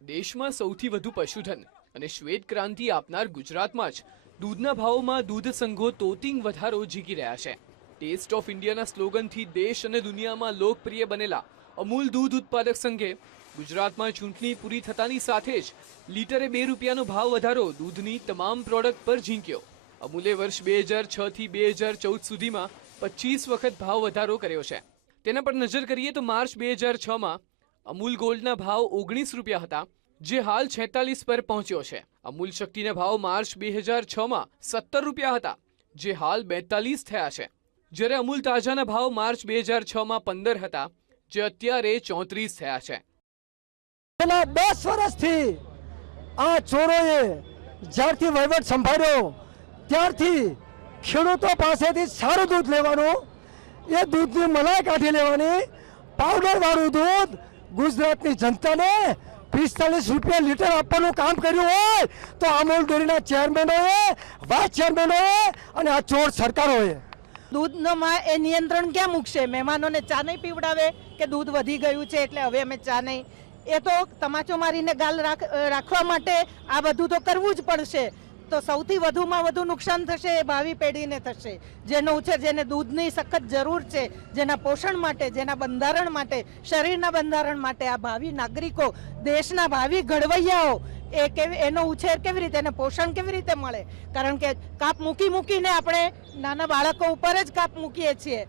દેશમાં સૌથી વધુ પશુધન અને શ્વેત ક્રાંતિ આપનાર ગુજરાતમાં જ. દૂધના ભાવોમાં દૂધ સંઘો તોતિંગ વધારો ઝીકી રહ્યા છે. ટેસ્ટ ઓફ ઇન્ડિયાના સ્લોગનથી દેશ અને દુનિયામાં લોકપ્રિય બનેલા અમૂલ દૂધ ઉત્પાદક સંઘે ગુજરાતમાં ચૂંટણી પૂરી થતાની સાથે જ લીટરે બે રૂપિયાનો ભાવ વધારો દૂધની તમામ પ્રોડક્ટ પર ઝીંક્યો. અમૂલે વર્ષ બે હજાર છ થી બે હજાર ચૌદ સુધીમાં પચીસ વખત ભાવ વધારો કર્યો છે. તેના પર નજર કરીએ તો માર્ચ બે હજાર છમાં અમૂલ ગોલ્ડના ભાવ ઓગણીસ રૂપિયા હતા, જે હાલ છેતાલીસ પર પહોંચ્યો છે. અમૂલ શક્તિના ભાવ માર્ચ બે હજાર છમાં સત્તર રૂપિયા હતા, જે હાલ બેતાલીસ થયા છે. જ્યારે અમૂલ તાજાના ભાવ માર્ચ બે હજાર છમાં પંદર હતા, જે અત્યારે ચોત્રીસ થયા છે. છેલ્લા દસ વર્ષથી આ ચોરોએ જ્યારથી વહીવટ સંભાળ્યો, ત્યારથી ખેડૂતો પાસેથી સારું દૂધ લેવાનું, એ દૂધની મલાઈ કાઢી લેવાની, પાવડરવાળું દૂધ ગુજરાતની જનતાને પિસ્તાલીસ રૂપિયા લીટર આપવાનું કામ કર્યું હોય તો અમૂલ ડેરીના ચેરમેનોએ વાઇસ ચેરમેનોએ અને આ ચોર સરકારોએ દૂધમાં એ નિયંત્રણ ક્યાં મૂકશે? મહેમાનોને ચા નહીં પીવડાવે કે દૂધ વધી ગયું છે એટલે હવે અમે ચા નહીં? એ તો તમાચો મારીને ગાલ રાખ- રાખવા માટે આ બધું તો કરવું જ પડશે. તો સૌથી વધુમાં વધુ નુકસાન થશે એ ભાવિ પેઢીને થશે. જેનો ઉછેર જેને દૂધની સખત જરૂર છે, જેના પોષણ માટે, જેના બંધારણ માટે, શરીરના બંધારણ માટે આ ભાવિ નાગરિકો, દેશના ભાવિ ઘડવૈયાઓ, એ કેવી, એનો ઉછેર કેવી રીતે, એને પોષણ કેવી રીતે મળે? કારણ કે કાપ મૂકી મૂકીને આપણે નાના બાળકો ઉપર જ કાપ મૂકીએ છીએ.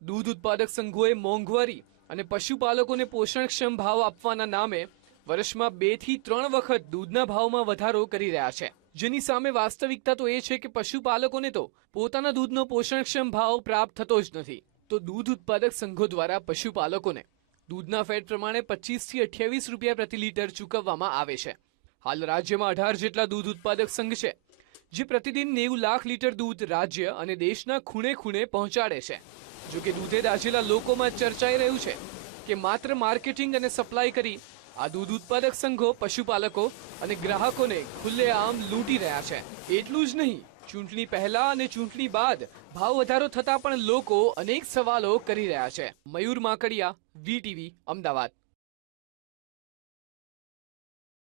દૂધ ઉત્પાદક સંઘોએ મોંઘવારી અને પશુપાલકોને પોષણક્ષમ ભાવ આપવાના નામે વર્ષમાં બેથી ત્રણ વખત દૂધના ભાવમાં વધારો કરી રહ્યા છે. જેની સામે વાસ્તવિકતા તો એ છે કે પશુપાલકોને તો પોતાના દૂધનો પોષણક્ષમ ભાવ પ્રાપ્ત થતો જ નથી. તો દૂધ ઉત્પાદક સંઘો દ્વારા પશુપાલકોને દૂધના ફેટ પ્રમાણે પચીસથી અઠ્યાવીસ રૂપિયા પ્રતિ લીટર ચૂકવવામાં આવે છે. હાલ રાજ્યમાં અઢાર જેટલા દૂધ ઉત્પાદક સંઘ છે, જે પ્રતિદિન નેવું લાખ લીટર દૂધ રાજ્ય અને દેશના ખૂણે ખૂણે પહોંચાડે છે. જો કે દૂધે દાઝેલા લોકોમાં ચર્ચાઈ રહ્યું છે કે માત્ર માર્કેટિંગ અને સપ્લાય કરી આ દૂધ ઉત્પાદક સંઘો, પશુપાલકો અને ગ્રાહકોને ખુલ્લેઆમ લૂંટી રહ્યા છે. એટલું જ નહીં, ચૂંટણી પહેલા અને ચૂંટણી બાદ ભાવ વધારો થતા પણ લોકો અનેક સવાલો કરી રહ્યા છે. મયુર માકડિયા વીટીવી અમદાવાદ.